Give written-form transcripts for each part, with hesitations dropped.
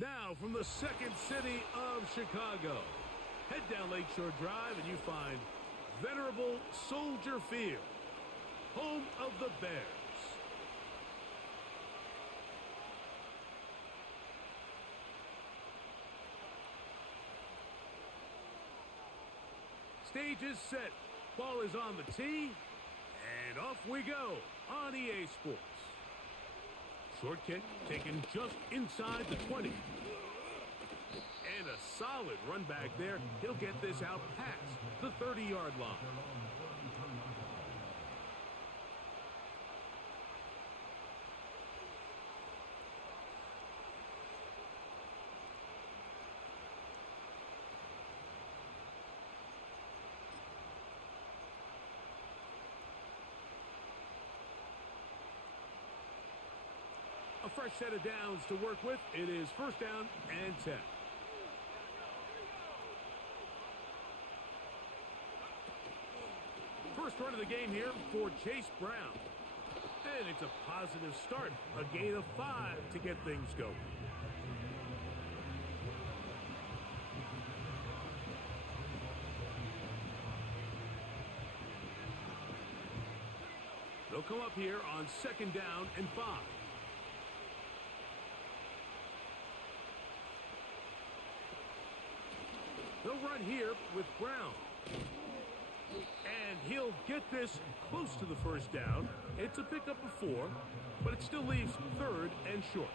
Now, from the second city of Chicago, head down Lakeshore Drive and you find venerable Soldier Field, home of the Bears. Stage is set, ball is on the tee, and off we go on EA Sports. Short kick taken just inside the 20. And a solid run back there. He'll get this out past the 30-yard line. A fresh set of downs to work with. It is first down and 10. First run of the game here for Chase Brown. And it's a positive start. A gain of 5 to get things going. They'll come up here on second down and 5. They'll run here with Brown. And he'll get this close to the first down. It's a pickup of 4, but it still leaves third and short.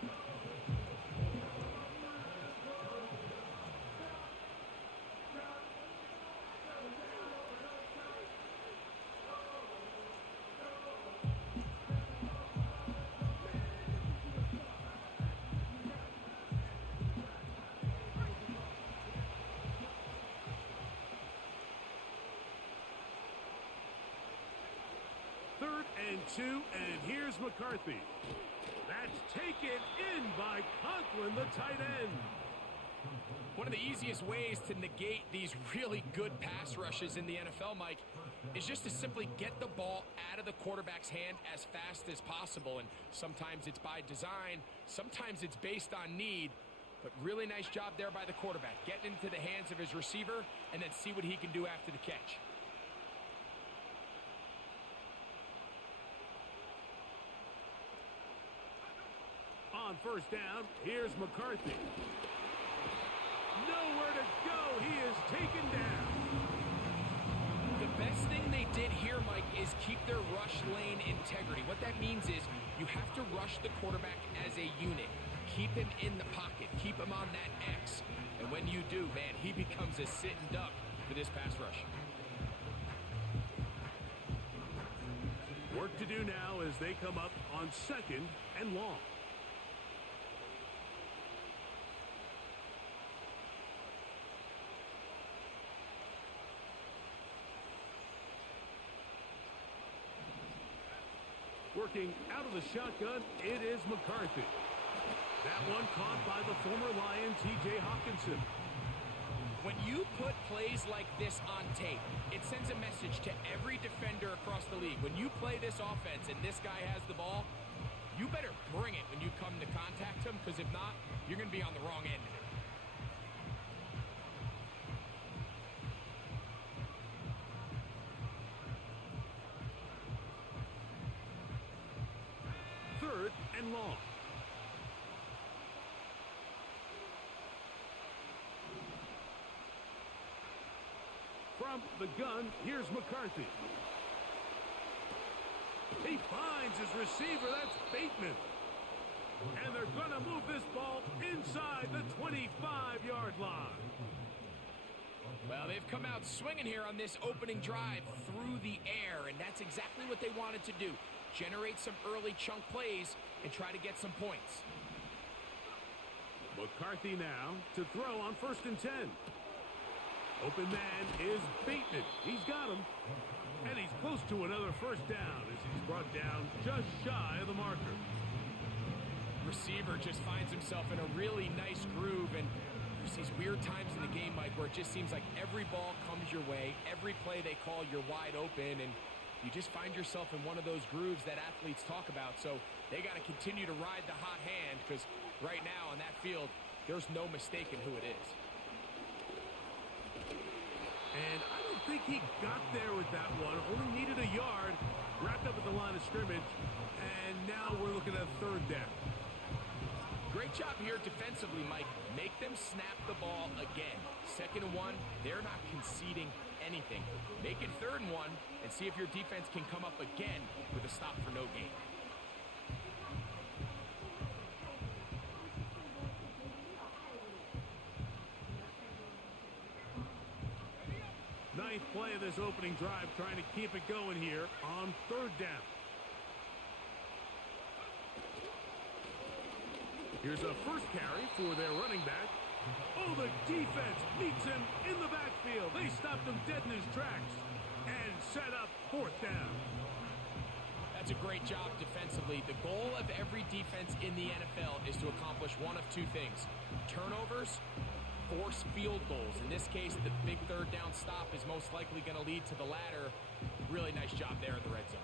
Third and 2, and here's McCarthy. That's taken in by Conklin, the tight end. One of the easiest ways to negate these really good pass rushes in the NFL, Mike, is just to simply get the ball out of the quarterback's hand as fast as possible. And sometimes it's by design, sometimes it's based on need. But really nice job there by the quarterback, getting into the hands of his receiver and then see what he can do after the catch. On first down, here's McCarthy. Nowhere to go. He is taken down. The best thing they did here, Mike, is keep their rush lane integrity. What that means is you have to rush the quarterback as a unit. Keep him in the pocket. Keep him on that X. And when you do, man, he becomes a sitting duck for this pass rush. Work to do now as they come up on second and long. Working out of the shotgun, it is McCarthy. That one caught by the former Lion, T.J. Hawkinson. When you put plays like this on tape, it sends a message to every defender across the league. When you play this offense and this guy has the ball, you better bring it when you come to contact him, because if not, you're going to be on the wrong end of it. Third and long. From the gun, here's McCarthy. He finds his receiver. That's Bateman. And they're going to move this ball inside the 25-yard line. Well, they've come out swinging here on this opening drive through the air, and that's exactly what they wanted to do. Generate some early chunk plays and try to get some points. McCarthy now to throw on first and 10. Open man is Bateman. He's got him. And he's close to another first down as he's brought down just shy of the marker. receiver just finds himself in a really nice groove, and there's these weird times in the game, Mike, where it just seems like every ball comes your way, every play they call, you're wide open, and you just find yourself in one of those grooves that athletes talk about. So they got to continue to ride the hot hand, because right now on that field, there's no mistaking who it is. And I don't think he got there with that one. Only needed a yard. Wrapped up at the line of scrimmage. And now we're looking at third down. Great job here defensively, Mike. Make them snap the ball again. 2nd and 1, they're not conceding anything. Make it 3rd and 1 and see if your defense can come up again with a stop for no gain. Ninth play of this opening drive, trying to keep it going here on 3rd down. Here's a first carry for their running back. Oh, the defense meets him in the backfield. They stopped him dead in his tracks and set up 4th down. That's a great job defensively. The goal of every defense in the NFL is to accomplish one of two things: turnovers, force field goals. In this case, the big 3rd down stop is most likely going to lead to the latter. Really nice job there in the red zone.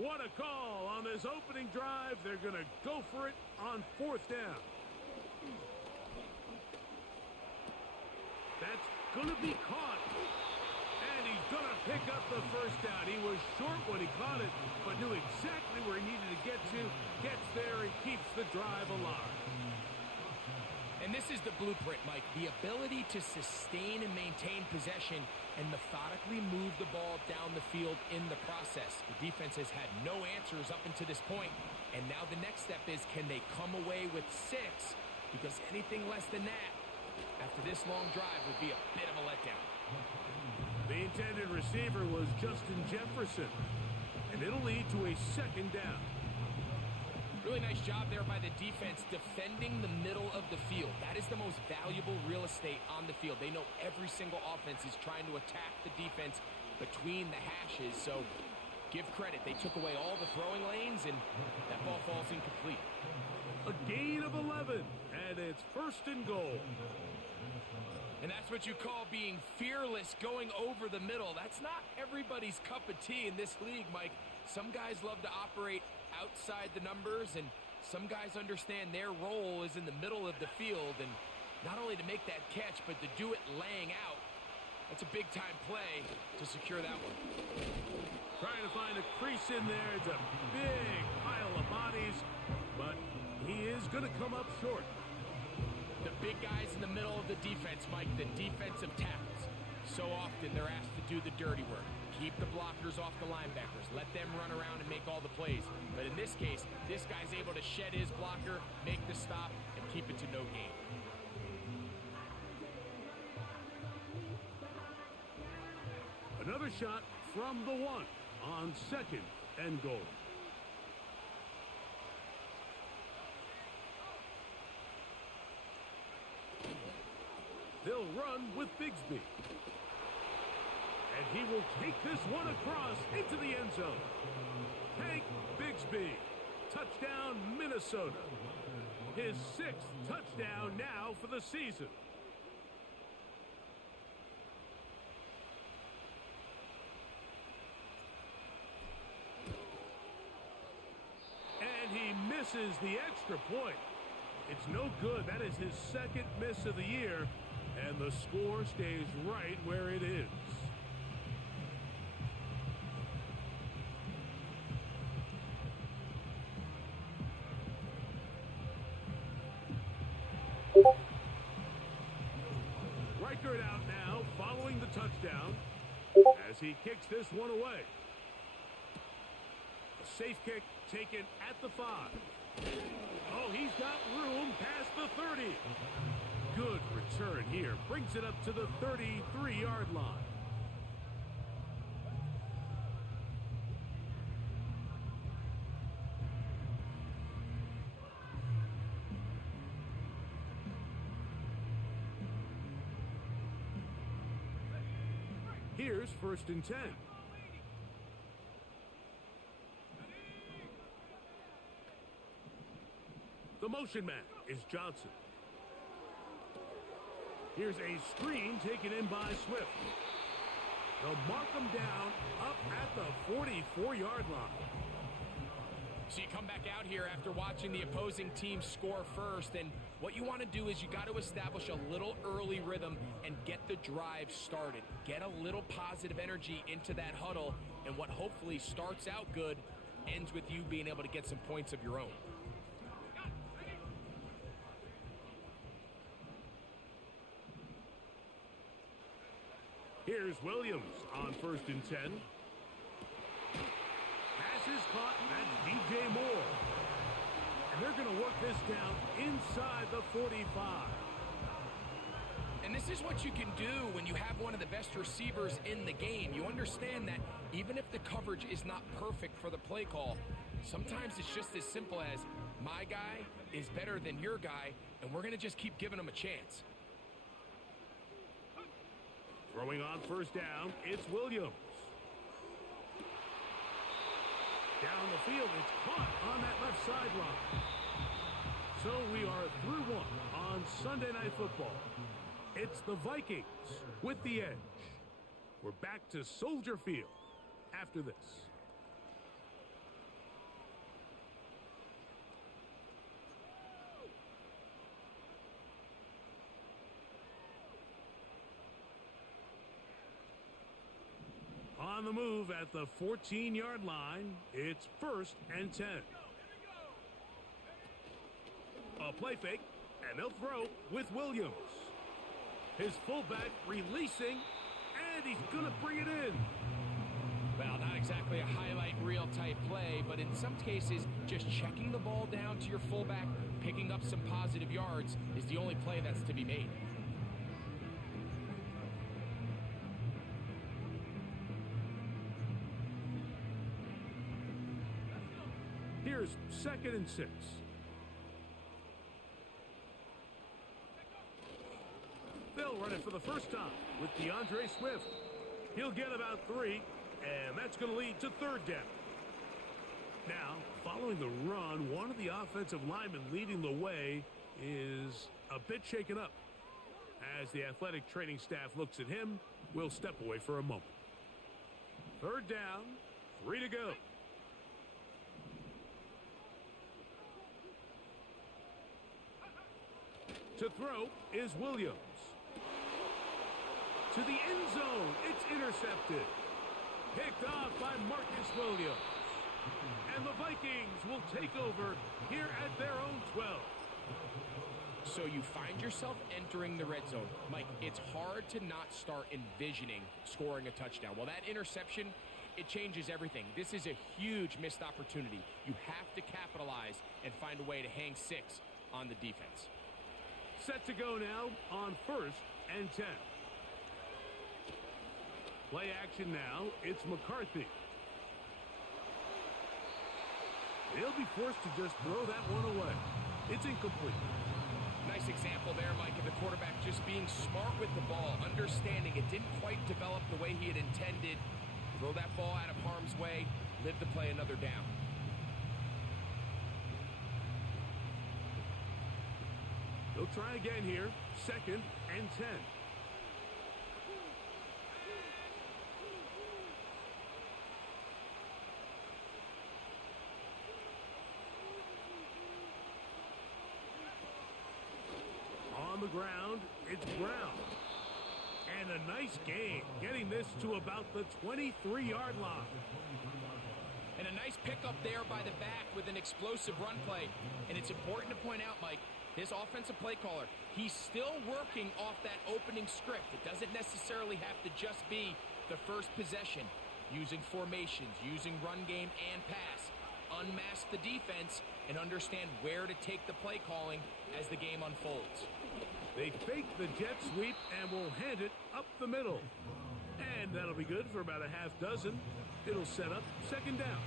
What a call on this opening drive. They're going to go for it on 4th down. That's going to be caught. And he's going to pick up the first down. He was short when he caught it, but knew exactly where he needed to get to. Gets there and keeps the drive alive. And this is the blueprint, Mike. The ability to sustain and maintain possession and methodically move the ball down the field in the process. The defense has had no answers up until this point, and now the next step is, can they come away with 6? Because anything less than that, after this long drive, would be a bit of a letdown. The intended receiver was Justin Jefferson, and it'll lead to a 2nd down. Really nice job there by the defense defending the middle of the field. That is the most valuable real estate on the field. They know every single offense is trying to attack the defense between the hashes, so give credit. They took away all the throwing lanes, and that ball falls incomplete. A gain of 11, and it's 1st and goal. And that's what you call being fearless, going over the middle. That's not everybody's cup of tea in this league, Mike. Some guys love to operate outside the numbers, and some guys understand their role is in the middle of the field, and not only to make that catch, but to do it laying out. That's a big-time play to secure that one. Trying to find a crease in there. It's a big pile of bodies, but he is going to come up short. The big guys in the middle of the defense, Mike, the defensive tackles. So often they're asked to do the dirty work. Keep the blockers off the linebackers. Let them run around and make all the plays. But in this case, this guy's able to shed his blocker, make the stop, and keep it to no gain. Another shot from the 1 on 2nd and goal. They'll run with Bigsby. And he will take this one across into the end zone. Hank Bigsby. Touchdown, Minnesota. His 6th touchdown now for the season. And he misses the extra point. It's no good. That is his 2nd miss of the year. And the score stays right where it is. Reichert out now, following the touchdown, as he kicks this one away. A safe kick taken at the 5. Oh, he's got room past the 30. Good return here. Brings it up to the 33-yard line. Here's 1st and 10. The motion man is Johnson. Here's a screen taken in by Swift. They'll mark him down up at the 44-yard line. So you come back out here after watching the opposing team score first, and what you want to do is you got to establish a little early rhythm and get the drive started. Get a little positive energy into that huddle, and what hopefully starts out good ends with you being able to get some points of your own. Here's Williams on 1st and 10. Pass is caught. That's DJ Moore. And they're going to work this down inside the 45. And this is what you can do when you have one of the best receivers in the game. You understand that even if the coverage is not perfect for the play call, sometimes it's just as simple as my guy is better than your guy, and we're going to just keep giving him a chance. Throwing on 1st down, it's Williams. Down the field, it's caught on that left sideline. So we are through one on Sunday Night Football. It's the Vikings with the edge. We're back to Soldier Field after this. On the move at the 14-yard line, it's 1st and 10. A play fake, and they'll throw with Williams. His fullback releasing, and he's going to bring it in. Well, not exactly a highlight reel type play, but in some cases, just checking the ball down to your fullback, picking up some positive yards is the only play that's to be made. Here's 2nd and 6. They'll run it for the first time with DeAndre Swift. He'll get about 3, and that's going to lead to 3rd down. Now, following the run, one of the offensive linemen leading the way is a bit shaken up. As the athletic training staff looks at him, we'll step away for a moment. 3rd down, 3 to go. To throw is Williams. To the end zone, it's intercepted. Picked off by Marcus Williams. And the Vikings will take over here at their own 12. So you find yourself entering the red zone. Mike, it's hard to not start envisioning scoring a touchdown. Well, that interception, it changes everything. This is a huge missed opportunity. You have to capitalize and find a way to hang 6 on the defense. Set to go now on 1st and 10. Play action now. It's McCarthy. He'll be forced to just throw that one away. It's incomplete. Nice example there, Mike, of the quarterback just being smart with the ball, understanding it didn't quite develop the way he had intended. Throw that ball out of harm's way, live to play another down. They'll try again here. 2nd and 10. On the ground, it's Brown. And a nice gain, getting this to about the 23-yard line. And a nice pickup there by the back with an explosive run play. And it's important to point out, Mike, this offensive play caller, he's still working off that opening script. It doesn't necessarily have to just be the first possession. Using formations, using run game and pass. Unmask the defense and understand where to take the play calling as the game unfolds. They fake the jet sweep and will hand it up the middle. And that'll be good for about a half dozen. It'll set up 2nd down.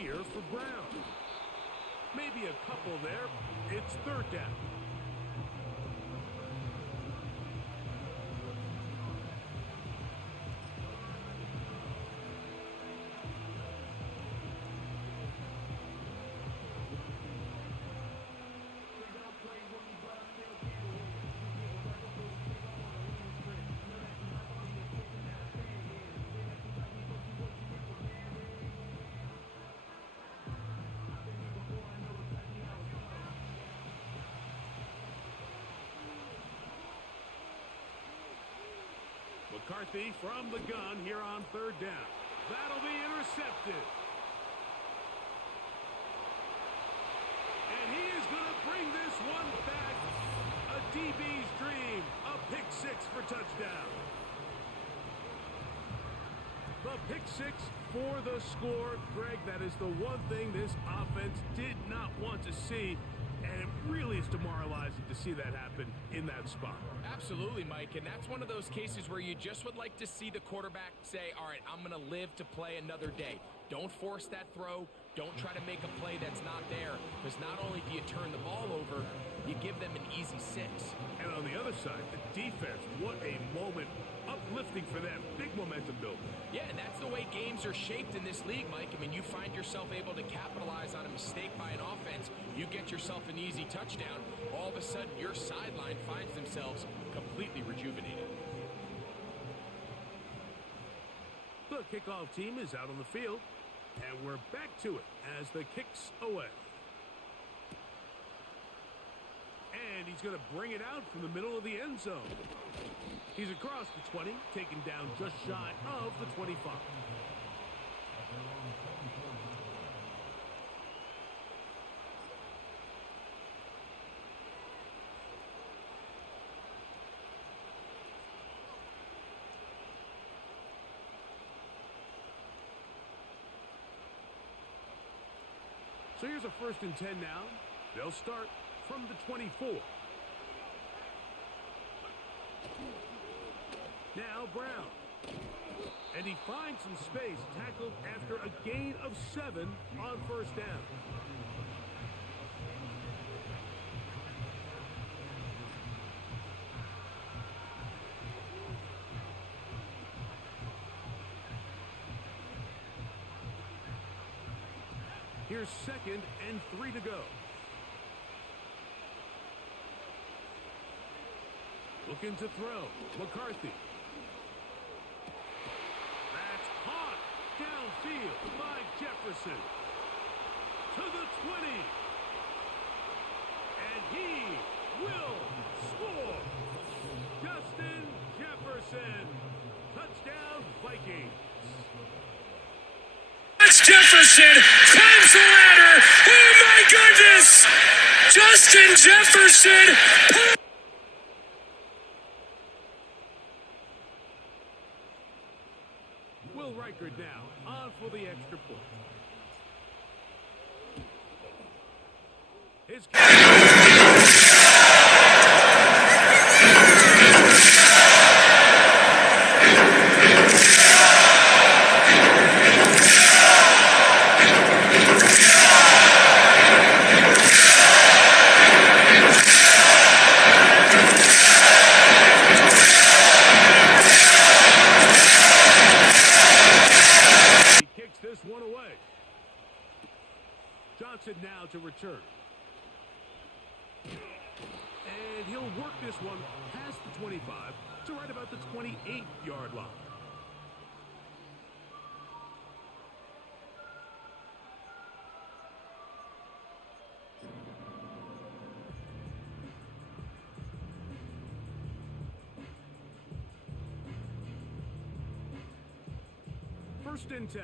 here for Brown. Maybe a couple there. It's third down. McCarthy from the gun here on third down. That'll be intercepted. And he is going to bring this one back. A DB's dream. A pick six for touchdown. The pick six for the score. Greg, that is the one thing this offense did not want to see. And it really is demoralizing to see that happen in that spot. Absolutely, Mike, and that's one of those cases where you just would like to see the quarterback say, all right, I'm going to live to play another day. Don't force that throw. Don't try to make a play that's not there, because not only do you turn the ball over, you give them an easy six. And on the other side, the defense, what a moment. Uplifting for them. Big momentum building. Yeah, and that's the way games are shaped in this league, Mike. I mean, you find yourself able to capitalize on a mistake by an offense. You get yourself an easy touchdown. All of a sudden, your sideline finds themselves completely rejuvenated. The kickoff team is out on the field, and we're back to it as the kick's away. And he's going to bring it out from the middle of the end zone. He's across the 20, taken down just shy of the 25. So here's a 1st and 10 now. They'll start from the 24. Now Brown. And he finds some space, tackled after a gain of 7 on 1st down. Here's 2nd and 3 to go. Looking to throw. McCarthy. That's caught downfield by Jefferson. To the 20. And he will score. Justin Jefferson. Touchdown Vikings. That's Jefferson. Climbs the ladder. Oh my goodness. Justin Jefferson. Will Reichard now on for the extra point. His now to return. And he'll work this one past the 25 to right about the 28-yard line. First and 10.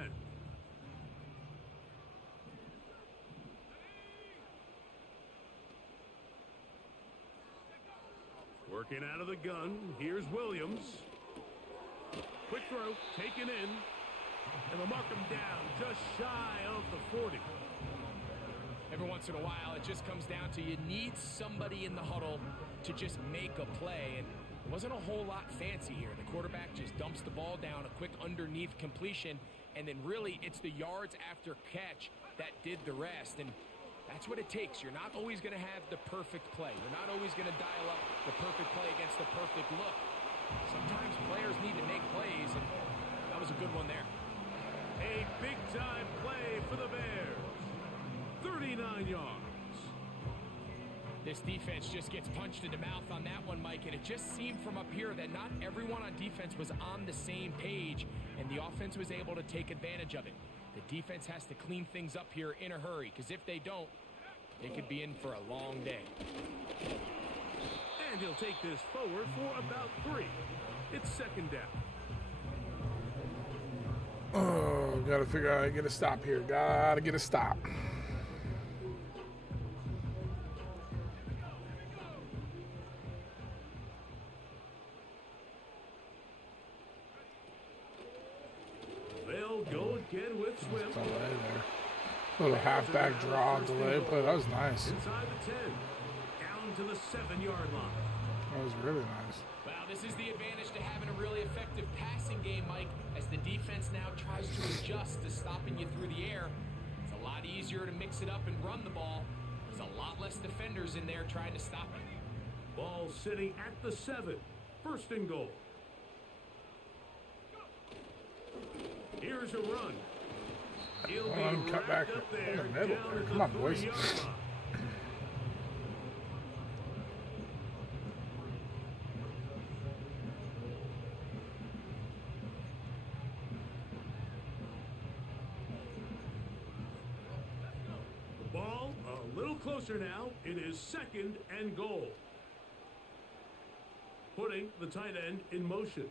Working out of the gun. Here's Williams. Quick throw, taken in. And they'll mark him down just shy of the 40. Every once in a while, it just comes down to you need somebody in the huddle to just make a play. And it wasn't a whole lot fancy here. The quarterback just dumps the ball down, a quick underneath completion, and then really it's the yards after catch that did the rest. And that's what it takes. You're not always going to have the perfect play. You're not always going to dial up the perfect play against the perfect look. Sometimes players need to make plays, and that was a good one there. A big-time play for the Bears. 39 yards. This defense just gets punched in the mouth on that one, Mike, and it just seemed from up here that not everyone on defense was on the same page, and the offense was able to take advantage of it. The defense has to clean things up here in a hurry, because if they don't, they could be in for a long day. And he'll take this forward for about 3. It's second down. Oh, gotta figure out how to get a stop here. Gotta get a stop. They'll go again with Swift. Delay there. Little halfback draw delay play. That was nice. Inside the 10. Down to the 7-yard line. That was really nice. Wow, this is the advantage to having a really effective passing game, Mike, as the defense now tries to adjust to stopping you through the air. It's a lot easier to mix it up and run the ball. There's a lot less defenders in there trying to stop it. Ball sitting at the 7. First and goal. Here's a run. He'll be cut back up in there, the middle down there. at Come the on, boys. 3-yard line. The ball a little closer now. It is second and goal. Putting the tight end in motion.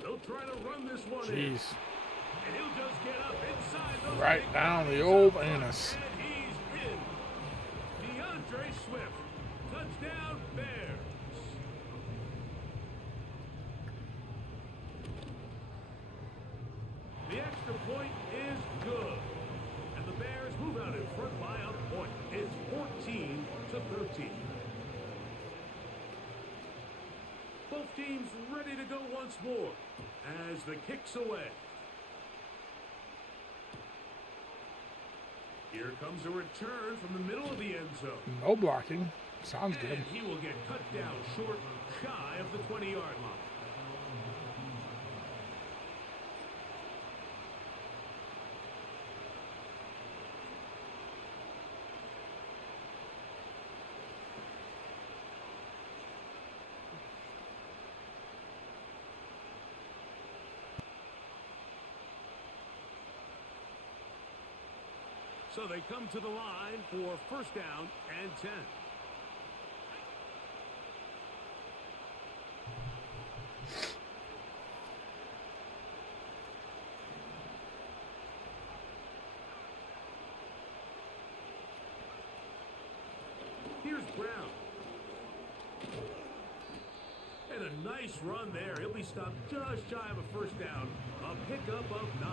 They'll try to run this one in. Jeez. And he'll just get up inside those Right big down the guys. old Up front, anus. And he's in. DeAndre Swift. Touchdown, Bears. The extra point is good. And the Bears move out in front by a point. It's 14-13. Both teams ready to go once more as the kick's away. Here comes a return from the middle of the end zone. No blocking. Sounds good. And he will get cut down short, shy of the 20-yard line. So they come to the line for first down and 10. Here's Brown. And a nice run there. He'll be stopped just shy of a first down. A pickup of 9.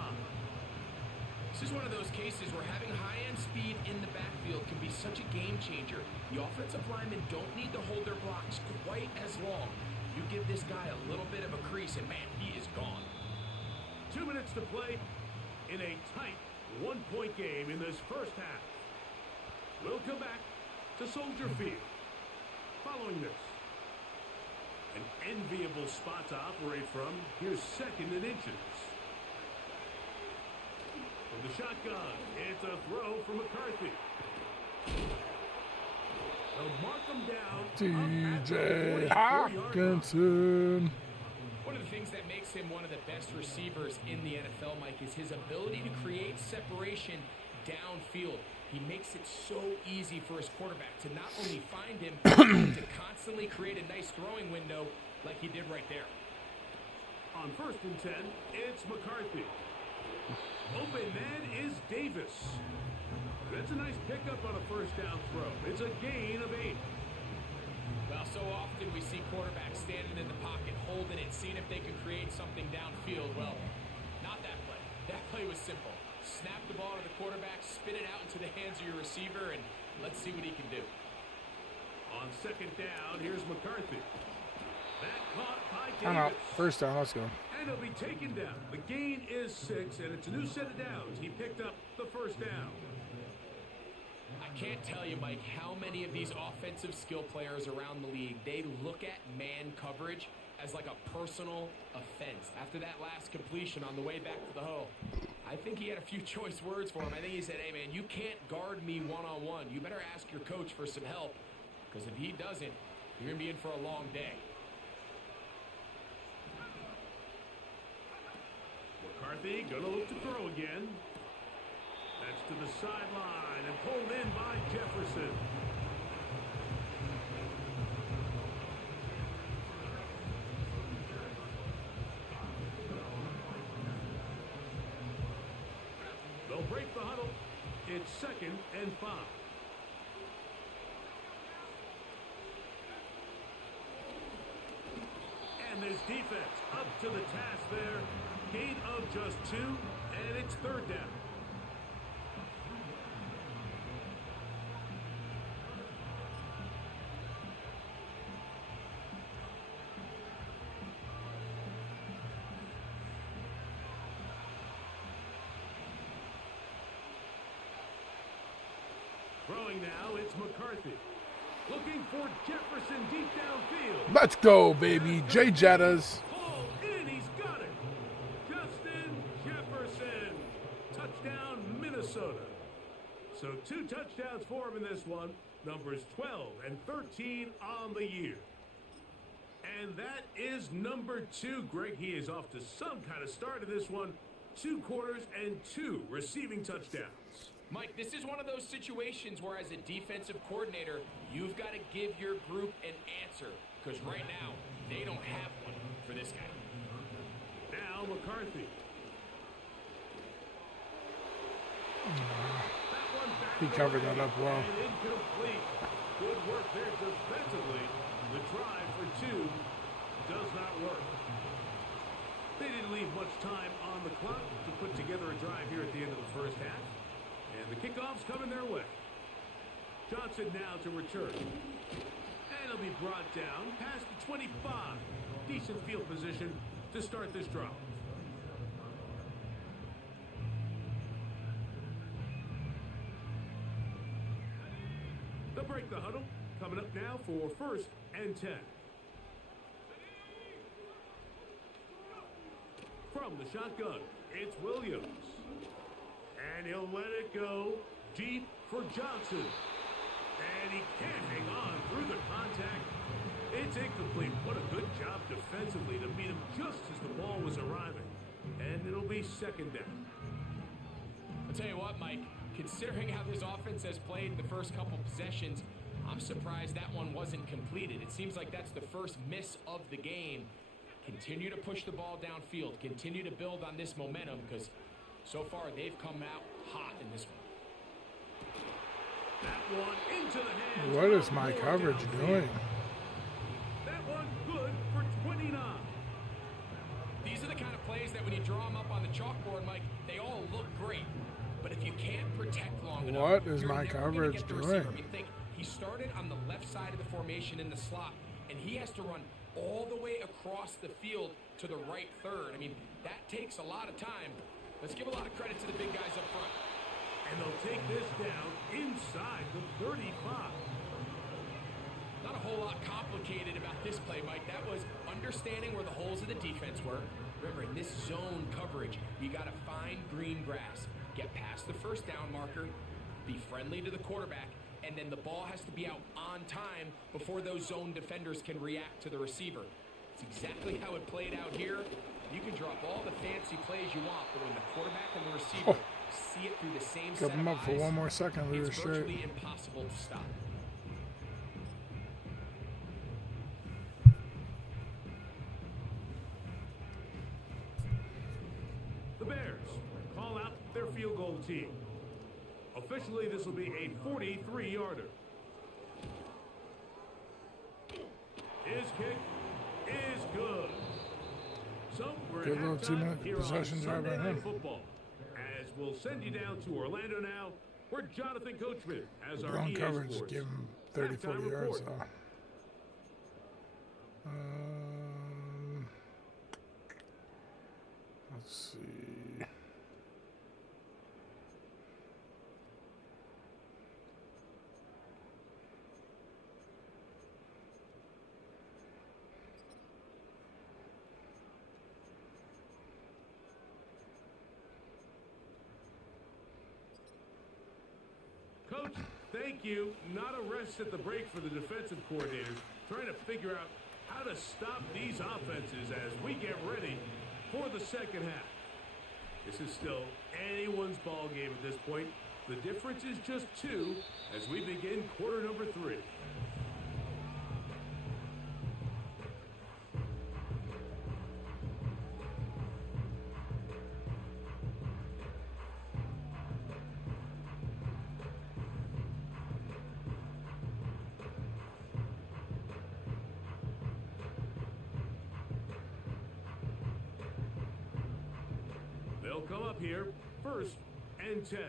This is one of those cases where having high-end speed in the backfield can be such a game changer. The offensive linemen don't need to hold their blocks quite as long. You give this guy a little bit of a crease, and man, he is gone. 2 minutes to play in a tight one-point game in this first half. We'll come back to Soldier Field. Following this, an enviable spot to operate from. Here's second and inches. From the shotgun, it's a throw from McCarthy. They'll mark him down. DJ Hawkinson. One of the things that makes him one of the best receivers in the NFL, Mike, is his ability to create separation downfield. He makes it so easy for his quarterback to not only find him, but to constantly create a nice throwing window like he did right there. On first and 10, it's McCarthy. Open man is Davis. That's a nice pickup on a first down throw. It's a gain of 8. Well, so often we see quarterbacks standing in the pocket, holding it, seeing if they can create something downfield. Well, not that play. That play was simple. Snap the ball to the quarterback, spit it out into the hands of your receiver, and let's see what he can do. On second down, here's McCarthy. caught by I'm out. Davis. First down. Let's go. And he'll be taken down. The gain is 6, and it's a new set of downs. He picked up the first down. I can't tell you, Mike, how many of these offensive skill players around the league, they look at man coverage as like a personal offense. After that last completion on the way back to the hole, I think he had a few choice words for him. I think he said, hey, man, you can't guard me one-on-one. You better ask your coach for some help, because if he doesn't, you're going to be in for a long day. McCarthy going to look to throw again. That's to the sideline and pulled in by Jefferson. They'll break the huddle. It's 2nd and 5. And this defense up to the task there. Gain of just 2, and it's 3rd down. Throwing now, it's McCarthy. Looking for Jefferson deep downfield. Let's go, baby. Jay Jettas. Ball in, he's got it. Justin Jefferson. Touchdown, Minnesota. So 2 touchdowns for him in this one. Numbers 12 and 13 on the year. And that is number 2. Greg, he is off to some kind of start in this one. 2 quarters and 2 receiving touchdowns. Mike, this is one of those situations where as a defensive coordinator, you've got to give your group an answer, because right now, they don't have one for this guy. Now McCarthy. That one back He covered that up well. and incomplete. Good work there defensively. The try for 2 does not work. They didn't leave much time on the clock to put together a drive here at the end of the first half. And the kickoff's coming their way. Johnson now to return. And he'll be brought down past the 25. Decent field position to start this drive. They'll break the huddle. Coming up now for 1st and 10. From the shotgun, it's Williams. And he'll let it go deep for Johnson. And he can't hang on through the contact. It's incomplete. What a good job defensively to meet him just as the ball was arriving. And it'll be 2nd down. I'll tell you what, Mike, considering how this offense has played in the first couple possessions, I'm surprised that one wasn't completed. It seems like that's the first miss of the game. Continue to push the ball downfield. Continue to build on this momentum, because so far they've come out hot in this one. That one into the hands. What is my coverage doing? That one good for 29. These are the kind of plays that when you draw them up on the chalkboard, Mike, they all look great. But if you can't protect long enough, What is you're my never gonna coverage get the doing? receiver. I mean, think, he started on the left side of the formation in the slot, and he has to run all the way across the field to the right third. I mean, that takes a lot of time. Let's give a lot of credit to the big guys up front. And they'll take this down inside the 35. Not a whole lot complicated about this play, Mike. That was understanding where the holes of the defense were. Remember, in this zone coverage, you got to find green grass, get past the first down marker, be friendly to the quarterback, and then the ball has to be out on time before those zone defenders can react to the receiver. It's exactly how it played out here. You can drop all the fancy plays you want, but when the quarterback and the receiver see it through the same set Kept him of up for eyes, one more second. We were it's straight. virtually impossible to stop. The Bears call out their field goal team. Officially, this will be a 43-yarder. His kick is good. So we're Good little at halftime 2-minute here on possession drive Sunday right Night here. Football. As we'll send you down to Orlando now, where Jonathan Coachman has our Blown EA coverage. Sports Give him 30, 40 halftime yards. report. Let's see. Coach, thank you. Not a rest at the break for the defensive coordinators, trying to figure out how to stop these offenses as we get ready for the second half. This is still anyone's ball game at this point. The difference is just 2 as we begin quarter number 3. They'll come up here, 1st and 10.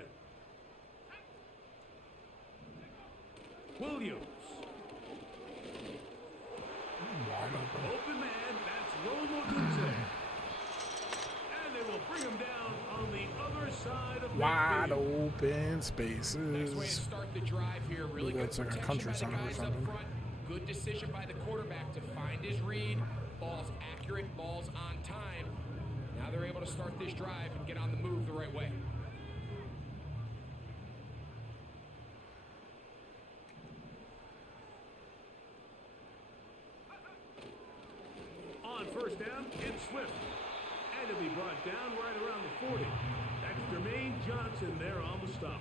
Williams. Open man, that's Romo Dunze. And they will bring him down on the other side of Wide midfield. open spaces. Nice way to start the drive here. Really good That's like a protection country by the song or guys up something. front. Good decision by the quarterback to find his read. Ball's accurate, ball's on time. Now they're able to start this drive and get on the move the right way. On 1st down, it's Swift. And it'll be brought down right around the 40. That's Jermaine Johnson there on the stop.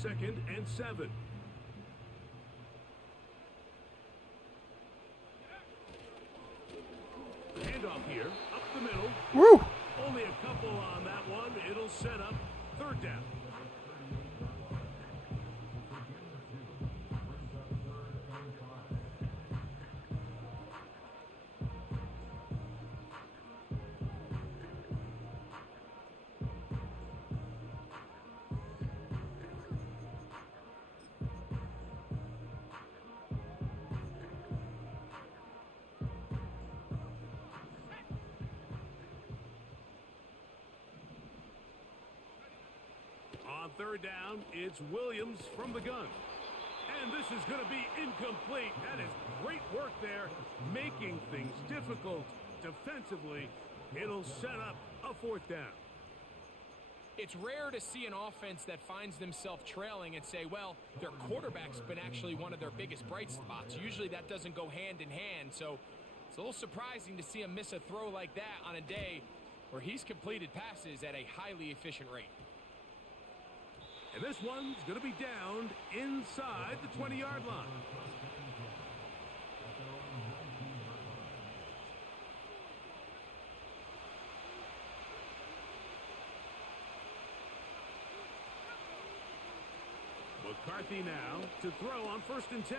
Second and 7. Handoff here, up the middle. Woo! Only a couple on that one. It'll set up 3rd down. On 3rd down, it's Williams from the gun. And this is going to be incomplete. That is great work there, making things difficult defensively. It'll set up a 4th down. It's rare to see an offense that finds themselves trailing and say, well, their quarterback's been actually one of their biggest bright spots. Usually that doesn't go hand in hand, so it's a little surprising to see him miss a throw like that on a day where he's completed passes at a highly efficient rate. And this one's going to be downed inside the 20-yard line. McCarthy now to throw on 1st and 10.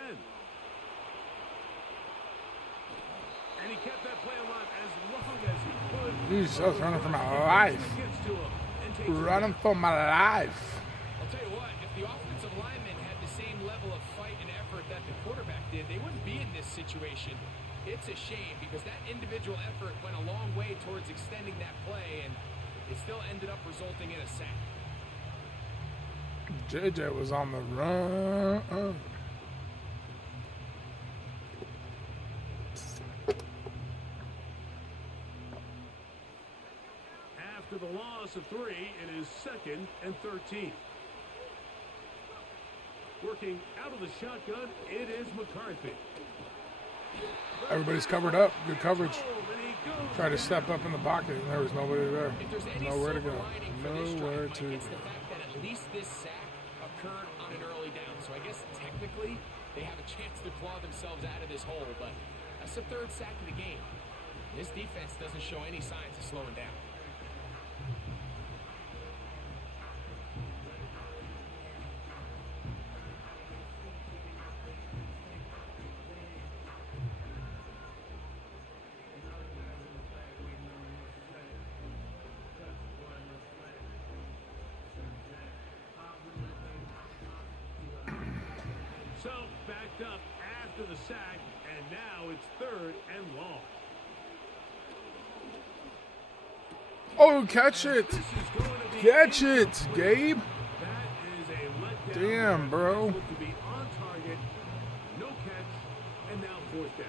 And he kept that play alive as long as he could. Jeez, I was running for my life. Gets to him and takes it Running for my life. I'll tell you what, if the offensive linemen had the same level of fight and effort that the quarterback did, they wouldn't be in this situation. It's a shame because that individual effort went a long way towards extending that play, and it still ended up resulting in a sack. JJ was on the run. After the loss of 3, it is 2nd and 13. Working out of the shotgun, it is McCarthy. Everybody's covered up. Good coverage. Oh, and he goes Tried to step up in the pocket, and there was nobody there. If there's any Nowhere to silver go. lining for this Nowhere drive, to Mike, it's go. the fact that at least this sack occurred on an early down. So I guess technically they have a chance to claw themselves out of this hole, but that's the 3rd sack of the game. This defense doesn't show any signs of slowing down. picked up after the sack, and now it's 3rd and long. Oh, catch it. This is going to be Catch it, Gabe. That is a letdown. Damn, bro. To be on target, no catch, and now 4th down.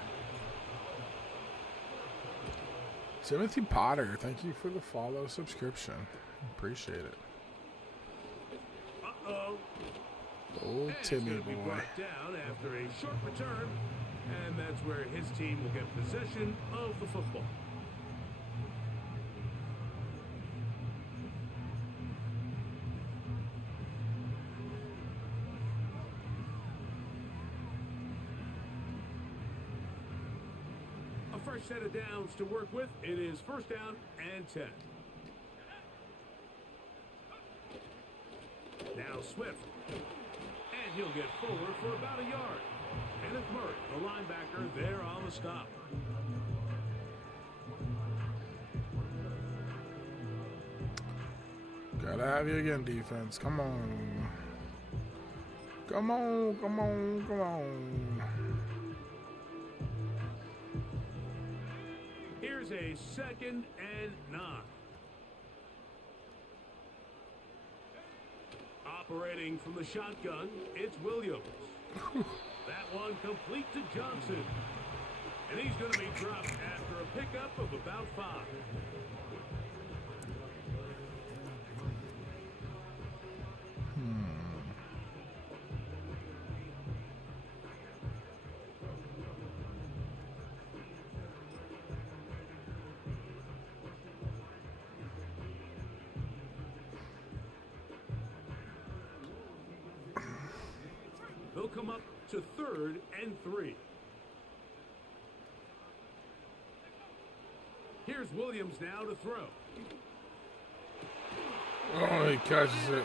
Timothy Potter, thank you for the follow subscription. Appreciate it. Uh-oh. Old And Timmy it's gonna be boy. brought down after a short return, and that's where his team will get possession of the football. A fresh set of downs to work with. It is 1st down and 10. Now Swift. And he'll get forward for about a yard. Kenneth Murray, the linebacker, there on the stop. Gotta have you again, defense. Come on. Come on, come on, come on. Here's a 2nd and 9. Operating from the shotgun, it's Williams. That one complete to Johnson. And he's going to be dropped after a pickup of about 5. They'll come up to 3rd and 3. Here's Williams now to throw. Oh, he catches it. 10.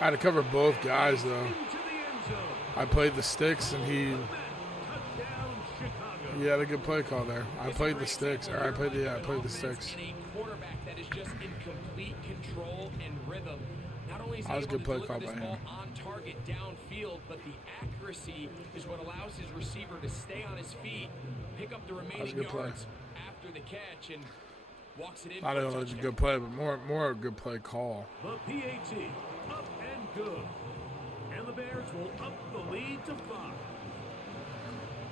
I had to cover both guys, though. Into the end zone. I played the sticks, and Touchdown, Chicago. he had a good play call there. I played the sticks. Or I played the sticks. And a quarterback that is just in complete control and rhythm. Not only is he That was a able good to play deliver call this by ball him. on target downfield, but the accuracy is what allows his receiver to stay on his feet, pick up the remaining good play. yards after the catch, and walks it in. I for a don't know if it's a touchdown. good play, but more a good play call. The PAT up and good. And the Bears will up the lead to 5.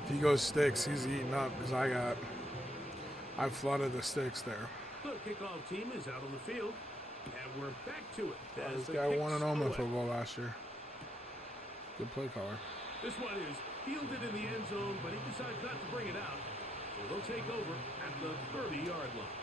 If he goes sticks, he's eating up because I flooded the sticks there. The kickoff team is out on the field. And we're back to it. This as the guy won kicks an away. OMFL last year. Good play caller. This one is fielded in the end zone, but he decides not to bring it out. So they'll take over at the 30-yard line.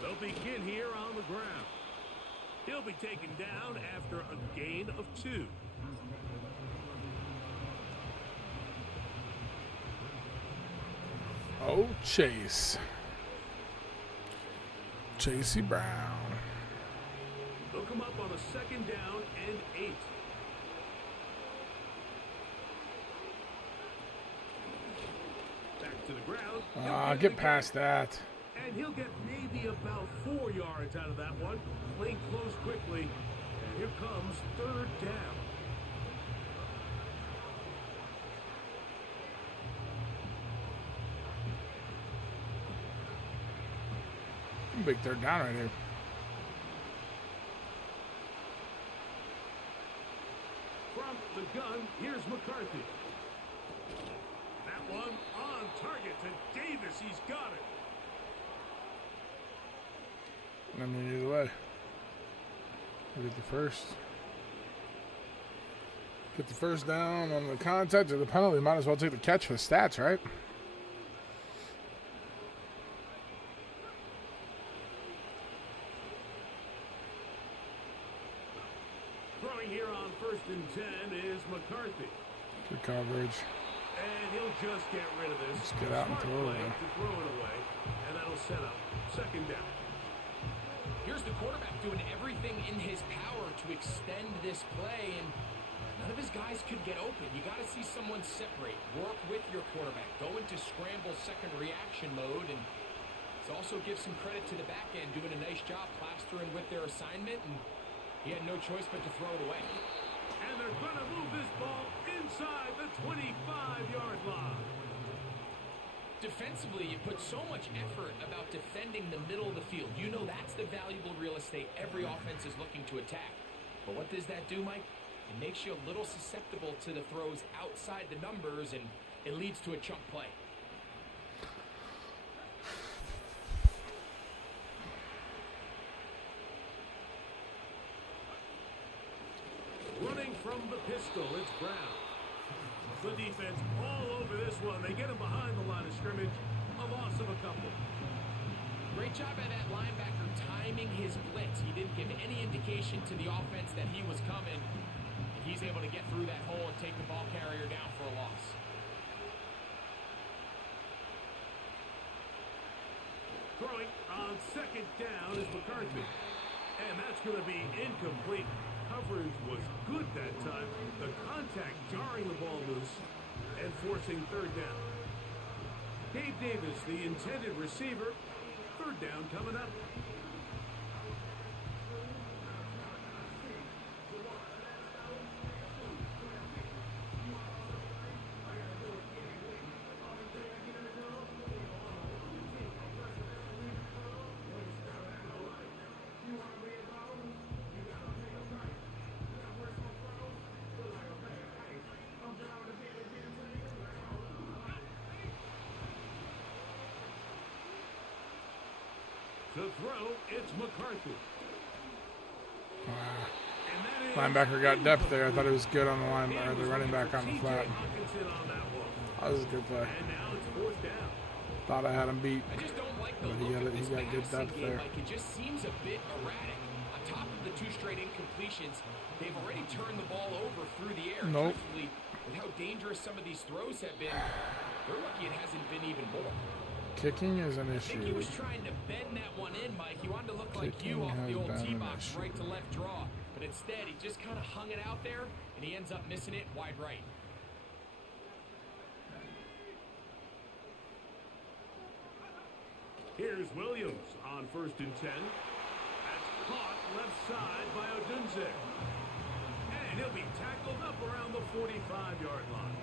They'll begin here on the ground. He'll be taken down after a gain of 2. Oh, Chase. Chasey Brown. They'll come up on a 2nd down and 8. Back to the ground. He'll Get it past that. And he'll get maybe about 4 yards out of that one. Playing close quickly. And here comes 3rd down. Big 3rd down right here. From the gun, here's McCarthy. That one on target to Davis. He's got it. I mean, either way. We get the first. Get the first down on the contact or the penalty. Might as well take the catch for the stats, right? Throwing here on 1st and 10 is McCarthy. Good coverage. And he'll just get rid of this. Just get out and Smart throw it play away. to throw it away. And that'll set up 2nd down. Here's the quarterback doing everything in his power to extend this play, and none of his guys could get open. You got to see someone separate, work with your quarterback, go into scramble second reaction mode, and also give some credit to the back end, doing a nice job plastering with their assignment, and he had no choice but to throw it away. And they're going to move this ball inside the 25-yard line. Defensively, you put so much effort about defending the middle of the field. You know that's the valuable real estate every offense is looking to attack. But what does that do, Mike? It makes you a little susceptible to the throws outside the numbers, and it leads to a chunk play. Running from the pistol, it's Brown. The defense all over this one. They get him behind the line of scrimmage. A loss of a couple. Great job by that linebacker timing his blitz. He didn't give any indication to the offense that he was coming. And he's able to get through that hole and take the ball carrier down for a loss. Throwing on second down is McCarthy. And that's going to be incomplete. Coverage was good that time. The contact jarring the ball loose and forcing third down. Gabe Davis, the intended receiver. Third down coming up. To throw, it's McCarthy. Linebacker got depth there. I thought it was good on the line, or the running back on the flat. That was a good play. Thought I had him beat, I just don't like the but he got good depth there. Like it just seems a bit erratic. On top of the 2 straight incompletions, they've already turned the ball over through the air. Nope. Truthfully, with how dangerous some of these throws have been, they're lucky it hasn't been even more. Kicking is an I think he issue. was trying to bend that one in, Mike. He wanted to look like Kicking you off the has old been an T-box, issue. right to left draw. But instead, he just kind of hung it out there, and he ends up missing it wide right. Here's Williams on 1st and 10. That's caught left side by Odunze. And he'll be tackled up around the 45-yard line.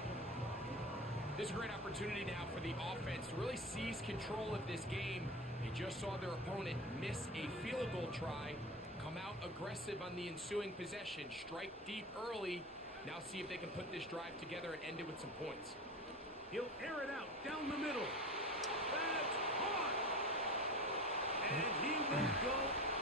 This is a great opportunity now for the offense to really seize control of this game. They just saw their opponent miss a field goal try, come out aggressive on the ensuing possession, strike deep early. Now see if they can put this drive together and end it with some points. He'll air it out down the middle. That's caught. And he will go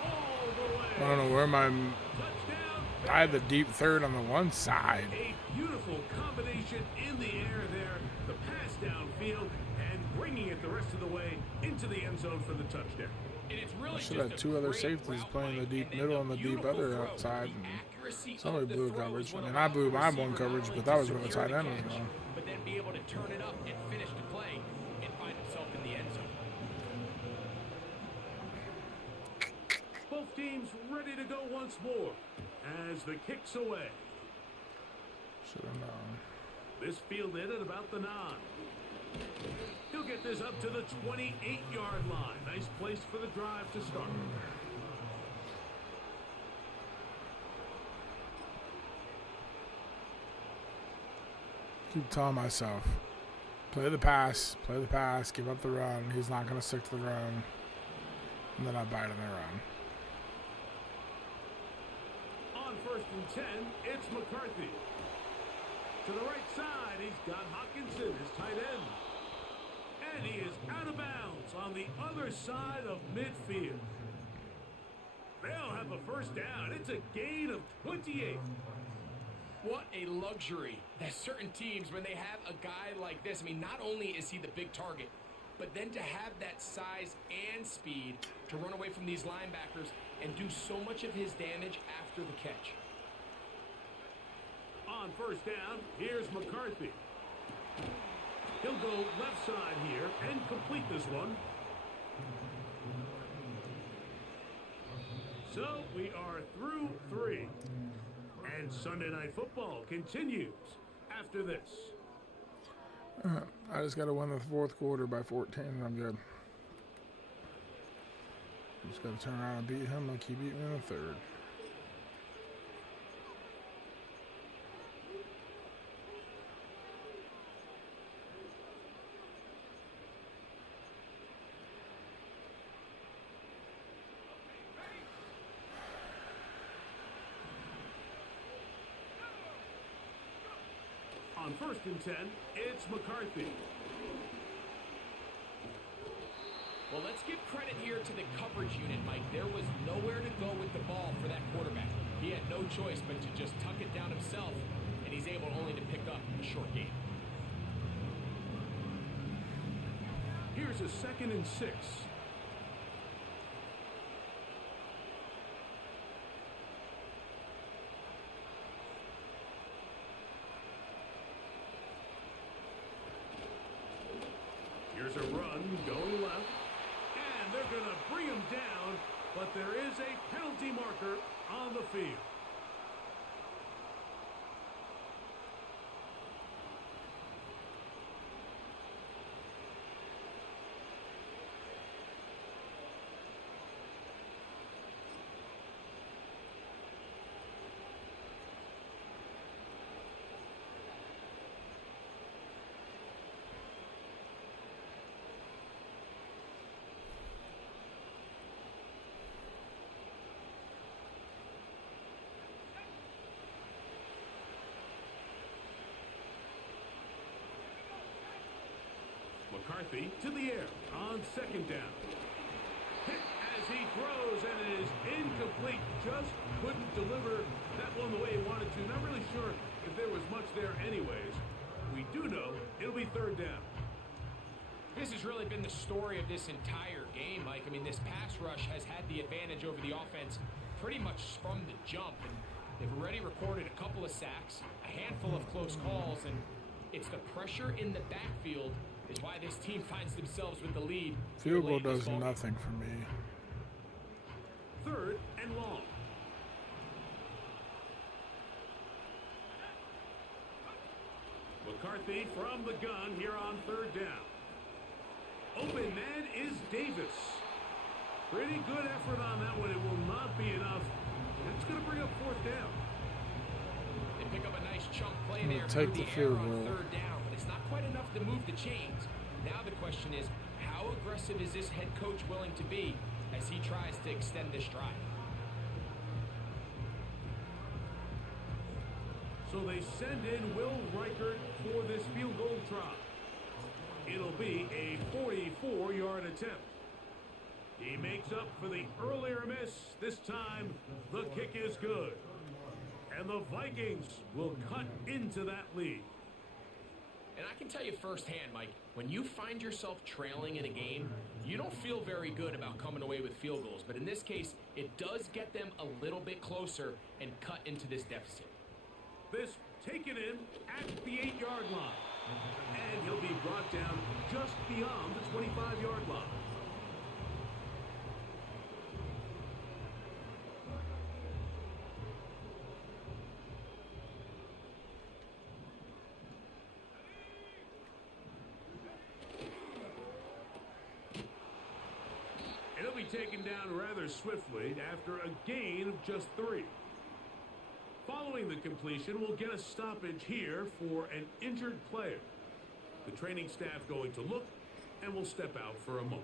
all the way. I don't know where my... Touchdown. I had the deep third on the one side. A beautiful combination in the air there. The pass downfield and bringing it the rest of the way into the end zone for the touchdown. And it's really I should have 2 other safeties playing the deep middle and the deep other outside. And somebody blew coverage. I mean, I blew my one coverage, but that was when the tight end was going. But then be able to turn it up and finish the play and find himself in the end zone. Both teams ready to go once more as the kick's away. Should have known. This fielded at about the 9. He'll get this up to the 28-yard line. Nice place for the drive to start. Keep telling myself, play the pass, give up the run. He's not going to stick to the run. And then I bite on the run. On 1st and 10, it's McCarthy. To the right side, he's got Hawkinson, his tight end. And he is out of bounds on the other side of midfield. They'll have a first down. It's a gain of 28. What a luxury that certain teams, when they have a guy like this, I mean, not only is he the big target, but then to have that size and speed to run away from these linebackers and do so much of his damage after the catch. On first down, here's McCarthy. He'll go left side here and complete this one. So we are through 3. And Sunday Night Football continues after this. I just got to win the fourth quarter by 14 and I'm good. Just got to turn around and beat him like he beat me in the third. On 1st and 10, it's McCarthy. Well, let's give credit here to the coverage unit, Mike. There was nowhere to go with the ball for that quarterback. He had no choice but to just tuck it down himself, and he's able only to pick up a short gain. Here's a 2nd and 6. Here's a run going left, and they're going to bring him down, but there is a penalty marker on the field. McCarthy to the air on 2nd down. Hit as he throws, and it is incomplete. Just couldn't deliver that one the way he wanted to. Not really sure if there was much there anyways. We do know it'll be 3rd down. This has really been the story of this entire game, Mike. I mean, this pass rush has had the advantage over the offense pretty much from the jump. And they've already recorded a couple of sacks, a handful of close calls, and it's the pressure in the backfield is why this team finds themselves with the lead. Field goal does nothing for me. 3rd and long. McCarthy from the gun here on 3rd down. Open man is Davis. Pretty good effort on that one. It will not be enough. It's going to bring up 4th down. They pick up a nice chunk play there take through the the air field on goal. 3rd down, but it's not quite enough to move the chains. Now the question is, how aggressive is this head coach willing to be as he tries to extend this drive? So they send in Will Reichert for this field goal try. It'll be a 44-yard attempt. He makes up for the earlier miss. This time, the kick is good. And the Vikings will cut into that lead. And I can tell you firsthand, Mike, when you find yourself trailing in a game, you don't feel very good about coming away with field goals. But in this case, it does get them a little bit closer and cut into this deficit. This taken in at the 8-yard line. And he'll be brought down just beyond the 25-yard line. It'll be taken down rather swiftly after a gain of just 3. Following the completion, we'll get a stoppage here for an injured player. The training staff going to look and will step out for a moment.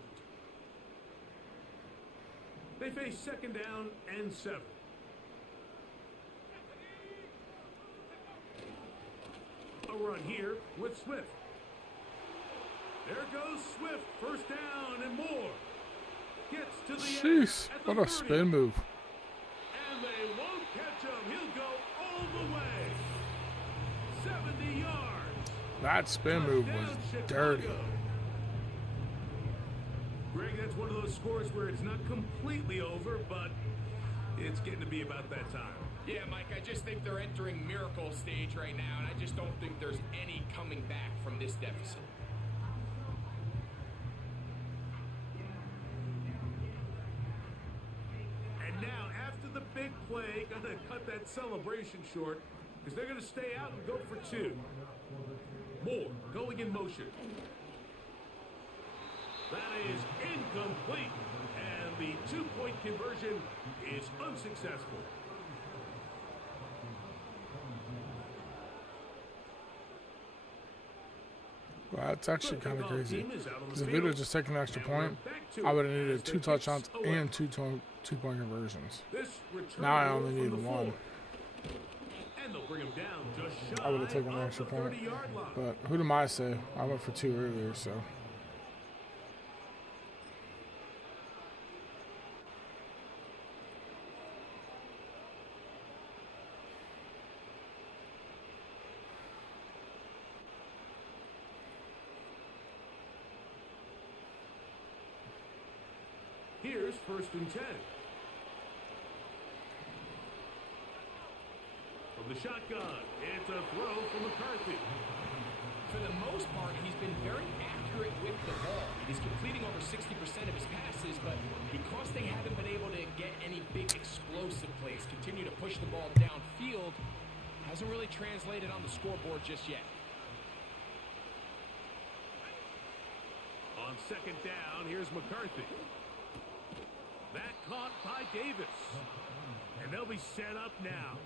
They face 2nd down and 7. A run here with Swift. There goes Swift, 1st down and more. Gets to the end at the What a 30. spin move. And they won't catch him. He'll go all the way. 70 yards. That spin move was dirty. Greg, that's one of those scores where it's not completely over, but it's getting to be about that time. Yeah, Mike, I just think they're entering miracle stage right now, and I just don't think there's any coming back from this deficit. And now, big play, gonna cut that celebration short because they're gonna stay out and go for 2. Moore going in motion. That is incomplete, and the 2-point conversion is unsuccessful. Well, that's actually kind of crazy. Because if we would have just taken an extra point, I would have needed 2 touchdowns and 2-point conversions. Now I only need 1. I would have taken an extra point. But who do I say? I went for 2 earlier, so. Here's 1st and 10. From the shotgun, it's a throw from McCarthy. For the most part, he's been very accurate with the ball. He's completing over 60% of his passes, but because they haven't been able to get any big explosive plays, continue to push the ball downfield, hasn't really translated on the scoreboard just yet. On 2nd down, here's McCarthy. That caught by Davis. And they'll be set up now.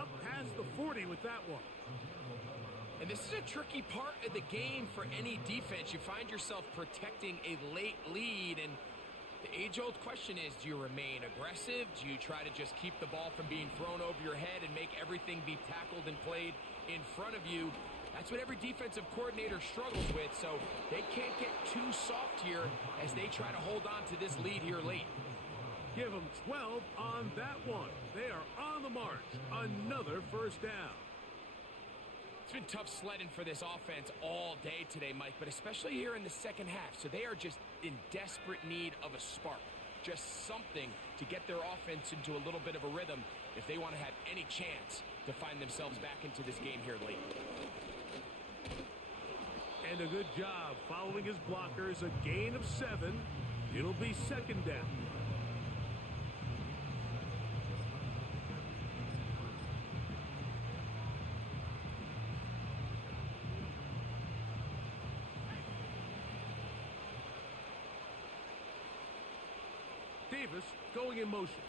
Up past the 40 with that one. And this is a tricky part of the game for any defense. You find yourself protecting a late lead, and the age-old question is, do you remain aggressive? Do you try to just keep the ball from being thrown over your head and make everything be tackled and played in front of you? That's what every defensive coordinator struggles with, so they can't get too soft here as they try to hold on to this lead here late. Give them 12 on that one. They are on the march. Another 1st down. It's been tough sledding for this offense all day today, Mike, but especially here in the second half. So they are just in desperate need of a spark. Just something to get their offense into a little bit of a rhythm if they want to have any chance to find themselves back into this game here late. And a good job following his blockers. A gain of 7. It'll be 2nd down. Davis going in motion.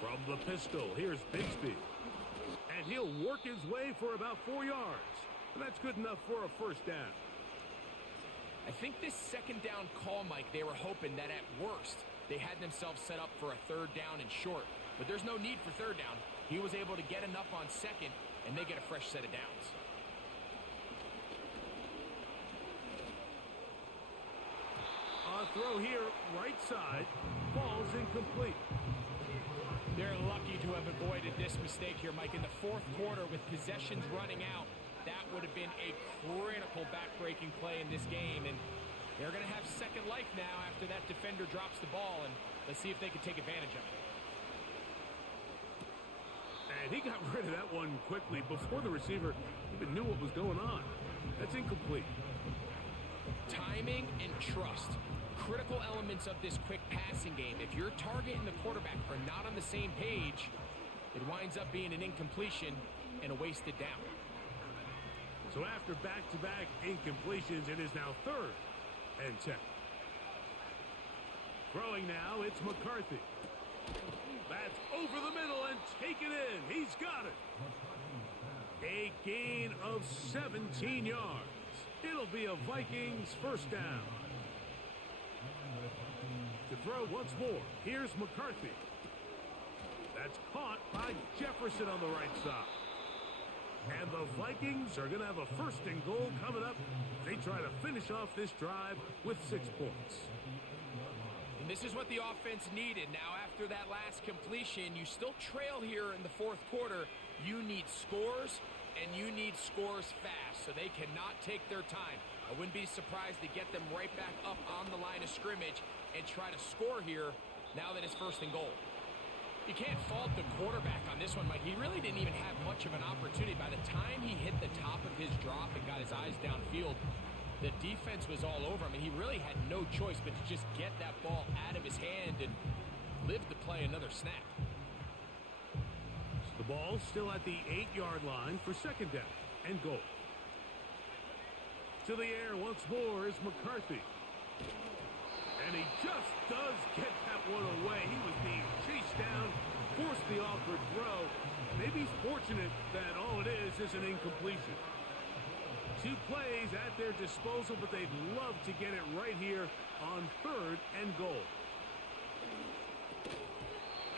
From the pistol, here's Bigsby. And he'll work his way for about 4 yards. And that's good enough for a 1st down. I think this 2nd down call, Mike, they were hoping that at worst they had themselves set up for a 3rd down and short. But there's no need for 3rd down. He was able to get enough on 2nd, and they get a fresh set of downs. A throw here, right side, falls incomplete. They're lucky to have avoided this mistake here, Mike. In the 4th quarter, with possessions running out, that would have been a critical back-breaking play in this game. And they're going to have second life now after that defender drops the ball. And let's see if they can take advantage of it. And he got rid of that one quickly before the receiver even knew what was going on. That's incomplete. Timing and trust. Critical elements of this quick passing game. If your target and the quarterback are not on the same page, it winds up being an incompletion and a wasted down. So after back-to-back incompletions, it is now 3rd and 10. Throwing now, it's McCarthy. That's over the middle and taken in. He's got it. A gain of 17 yards. It'll be a Vikings 1st down. To throw once more, here's McCarthy. That's caught by Jefferson on the right side. And the Vikings are going to have a 1st and goal coming up. They try to finish off this drive with 6 points. And this is what the offense needed. Now, after that last completion, you still trail here in the 4th quarter. You need scores, and you need scores fast, so they cannot take their time. I wouldn't be surprised to get them right back up on the line of scrimmage and try to score here now that it's 1st and goal. You can't fault the quarterback on this one, Mike. He really didn't even have much of an opportunity. By the time he hit the top of his drop and got his eyes downfield, the defense was all over him, and he really had no choice but to just get that ball out of his hand. And live to play another snap. The ball still at the 8-yard line for second down and goal. To the air once more is McCarthy. And he just does get that one away. He was being chased down, forced the awkward throw. Maybe he's fortunate that all it is an incompletion. 2 plays at their disposal, but they'd love to get it right here on third and goal.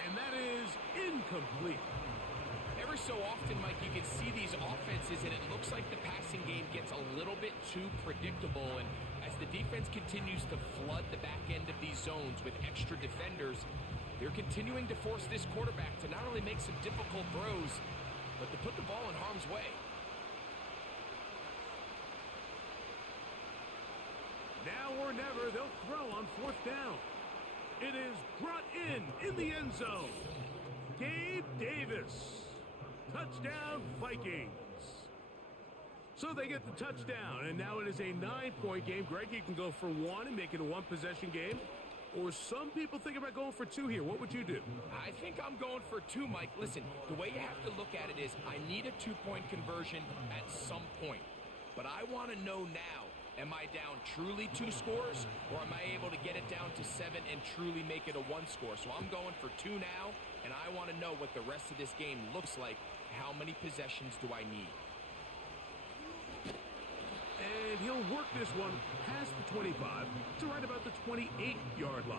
And that is incomplete. Every so often, Mike, you can see these offenses, and it looks like the passing game gets a little bit too predictable. And as the defense continues to flood the back end of these zones with extra defenders, they're continuing to force this quarterback to not only make some difficult throws, but to put the ball in harm's way. Now or never, they'll throw on fourth down. It is brought in the end zone. Gabe Davis. Touchdown, Vikings. So they get the touchdown, and now it is a 9-point game. Greg, you can go for 1 and make it a 1-possession game. Or some people think about going for 2 here. What would you do? I think I'm going for 2, Mike. Listen, the way you have to look at it is I need a 2-point conversion at some point. But I want to know now, am I down truly 2 scores, or am I able to get it down to 7 and truly make it a 1 score? So I'm going for 2 now, and I want to know what the rest of this game looks like. How many possessions do I need? And he'll work this one past the 25 to right about the 28-yard line.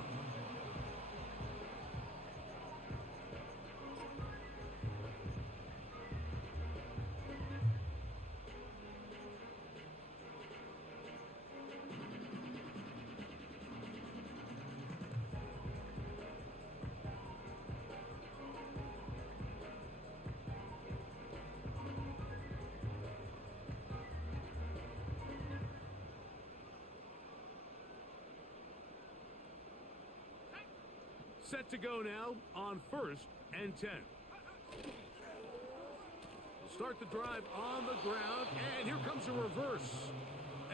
Set to go now on first and 10. We'll start the drive on the ground, and here comes a reverse.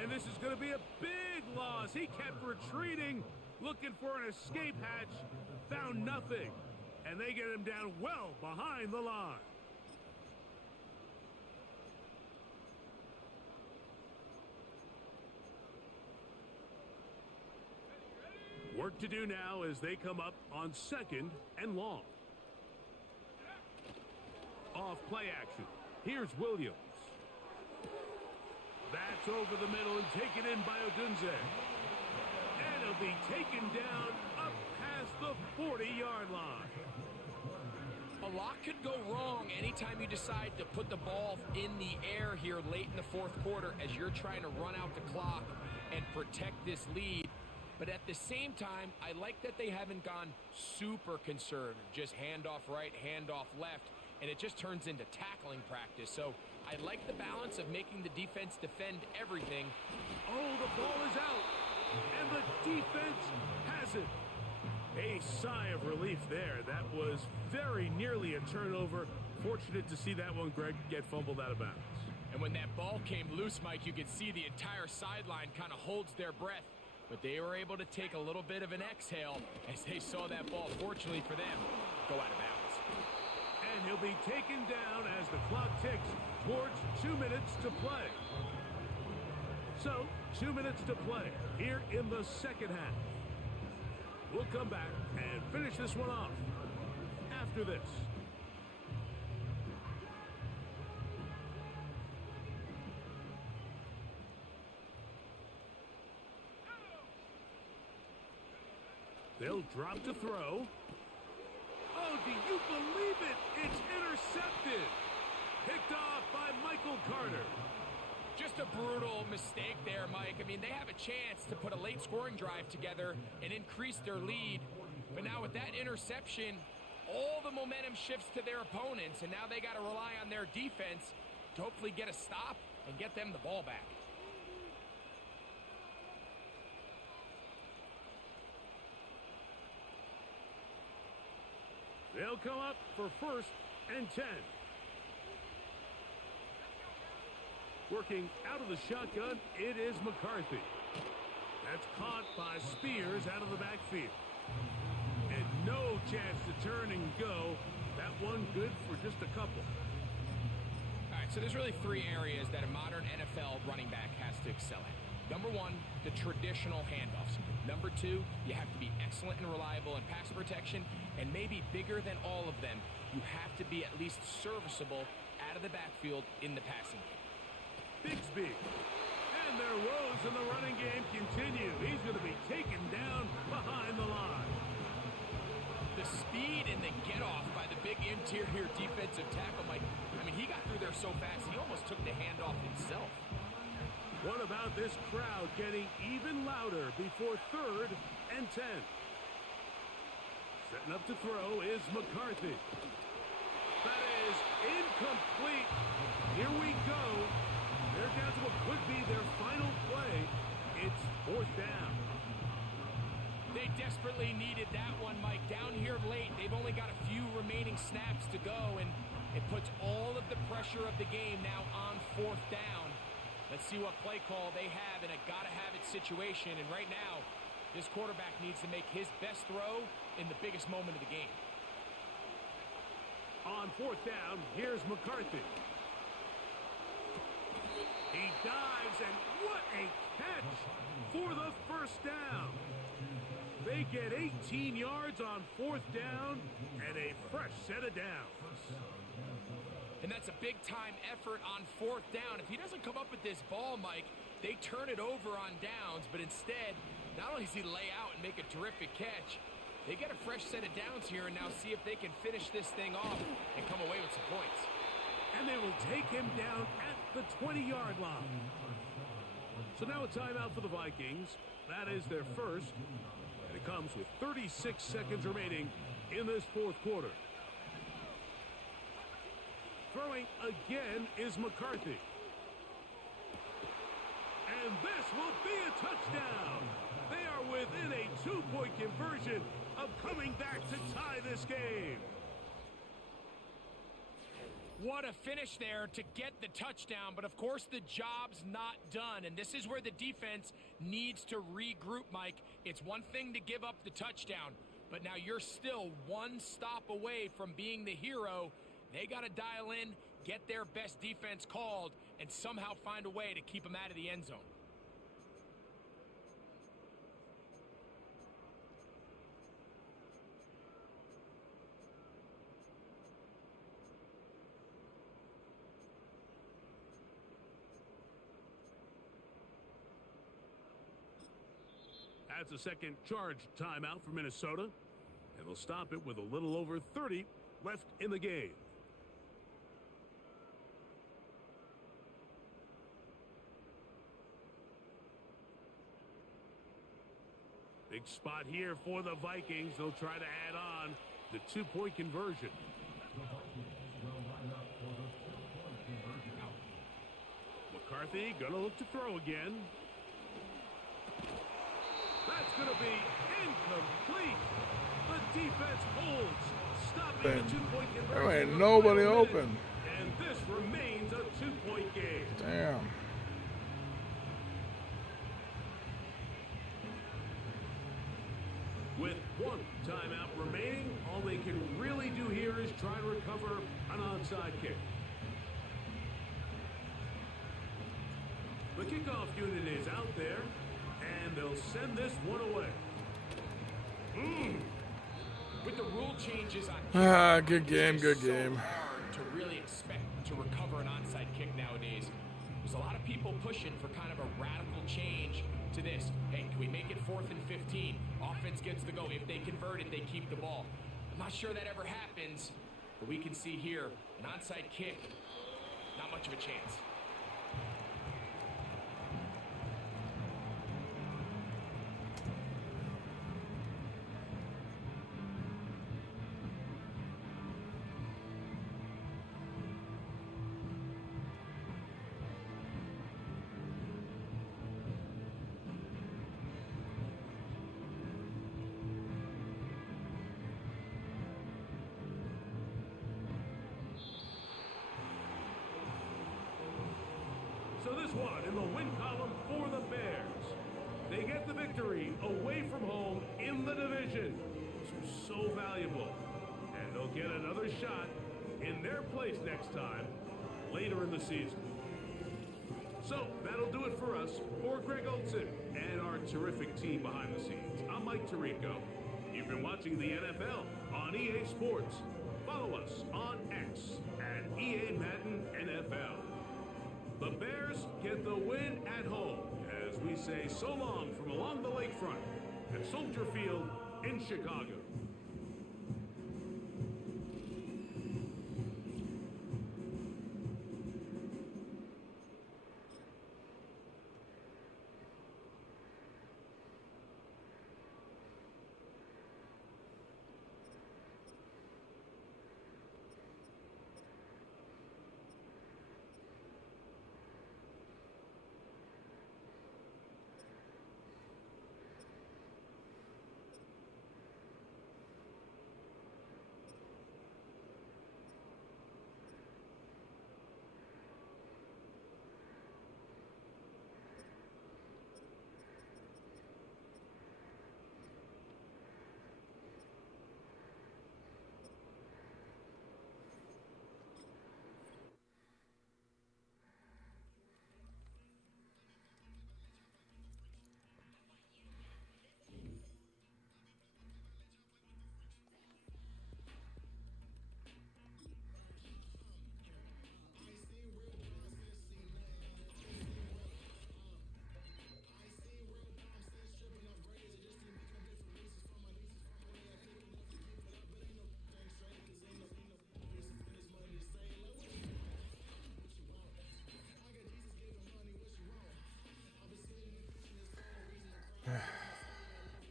And this is going to be a big loss. He kept retreating, looking for an escape hatch, found nothing. And they get him down well behind the line. Work to do now as they come up on second and long. Off play action. Here's Williams. That's over the middle and taken in by Odunze. And he'll be taken down up past the 40-yard line. A lot could go wrong anytime you decide to put the ball in the air here late in the fourth quarter as you're trying to run out the clock and protect this lead. But at the same time, I like that they haven't gone super conservative. Just handoff right, handoff left, and it just turns into tackling practice. So I like the balance of making the defense defend everything. Oh, the ball is out, and the defense has it. A sigh of relief there. That was very nearly a turnover. Fortunate to see that one, Greg, get fumbled out of bounds. And when that ball came loose, Mike, you could see the entire sideline kind of holds their breath. But they were able to take a little bit of an exhale as they saw that ball, fortunately for them, go out of bounds. And he'll be taken down as the clock ticks towards 2 minutes to play. So, 2 minutes to play here in the second half. We'll come back and finish this one off after this. They'll drop to throw. Oh, do you believe it? It's intercepted. Picked off by Michael Carter. Just a brutal mistake there, Mike. I mean, they have a chance to put a late scoring drive together and increase their lead. But now with that interception, all the momentum shifts to their opponents, and now they got to rely on their defense to hopefully get a stop and get them the ball back. They'll come up for first and 10. Working out of the shotgun, it is McCarthy. That's caught by Spears out of the backfield. And No chance to turn and go. That one good for just a couple. All right, so there's really three areas that a modern NFL running back has to excel at. Number one, the traditional handoffs. Number two, you have to be excellent and reliable in pass protection. And maybe bigger than all of them, you have to be at least serviceable out of the backfield in the passing game. Bigsby. And their woes in the running game continue. He's going to be taken down behind the line. The speed and the get-off by the big interior defensive tackle, Mike. I mean, he got through there so fast, he almost took the handoff himself. What about this crowd getting even louder before 3rd and 10? Setting up to throw is McCarthy. That is incomplete. Here we go. They're down to what could be their final play. It's 4th down. They desperately needed that one, Mike. Down here late, they've only got a few remaining snaps to go, and it puts all of the pressure of the game now on 4th down. Let's see what play call they have in a gotta-have-it situation. And right now, this quarterback needs to make his best throw in the biggest moment of the game. On 4th down, here's McCarthy. He dives, and what a catch for the 1st down. They get 18 yards on 4th down and a fresh set of downs. And that's a big-time effort on 4th down. If he doesn't come up with this ball, Mike, they turn it over on downs. But instead, not only does he lay out and make a terrific catch, they get a fresh set of downs here and now see if they can finish this thing off and come away with some points. And they will take him down at the 20-yard line. So now a timeout for the Vikings. That is their first. And it comes with 36 seconds remaining in this 4th quarter. Throwing again is McCarthy. And this will be a touchdown. They are within a 2-point conversion of coming back to tie this game. What a finish there to get the touchdown, but of course the job's not done, and this is where the defense needs to regroup, Mike. It's one thing to give up the touchdown, but now you're still one stop away from being the hero. They got to dial in, get their best defense called, and somehow find a way to keep them out of the end zone. That's a second charge timeout for Minnesota. And they'll stop it with a little over 30 left in the game. Big spot here for the Vikings. They'll try to add on the 2-point conversion. McCarthy gonna look to throw again. That's going to be incomplete. The defense holds, stopping the 2-point conversion. There ain't nobody open. And this remains a 2-point game. Damn. With one timeout remaining, all they can really do here is try to recover an onside kick. The kickoff unit is out there. And they'll send this one away. With the rule changes on good game, good game. So hard to really expect to recover an onside kick nowadays. There's a lot of people pushing for kind of a radical change to this. Hey, can we make it 4th and 15? Offense gets to go. If they convert it, they keep the ball. I'm not sure that ever happens, but we can see here an onside kick, not much of a chance. So this one in the win column for the Bears. They get the victory away from home in the division. Some so valuable. And they'll get another shot in their place next time, later in the season. So, that'll do it for us. For Greg Olson and our terrific team behind the scenes, I'm Mike Tirico. You've been watching the NFL on EA Sports. Follow us on X at EA Madden NFL. The Bears get the win at home as we say so long from along the lakefront at Soldier Field in Chicago.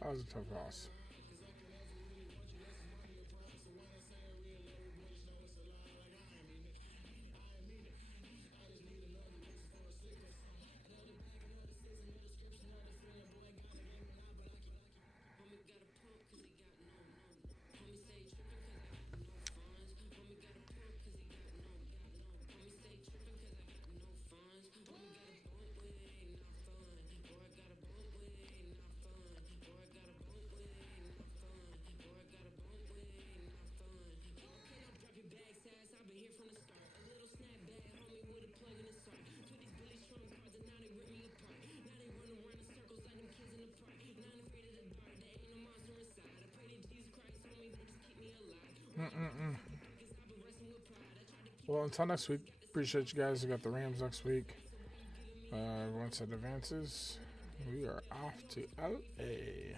That was a tough loss. Well, until next week, appreciate you guys. We got the Rams next week. Everyone said advances. We are off to LA.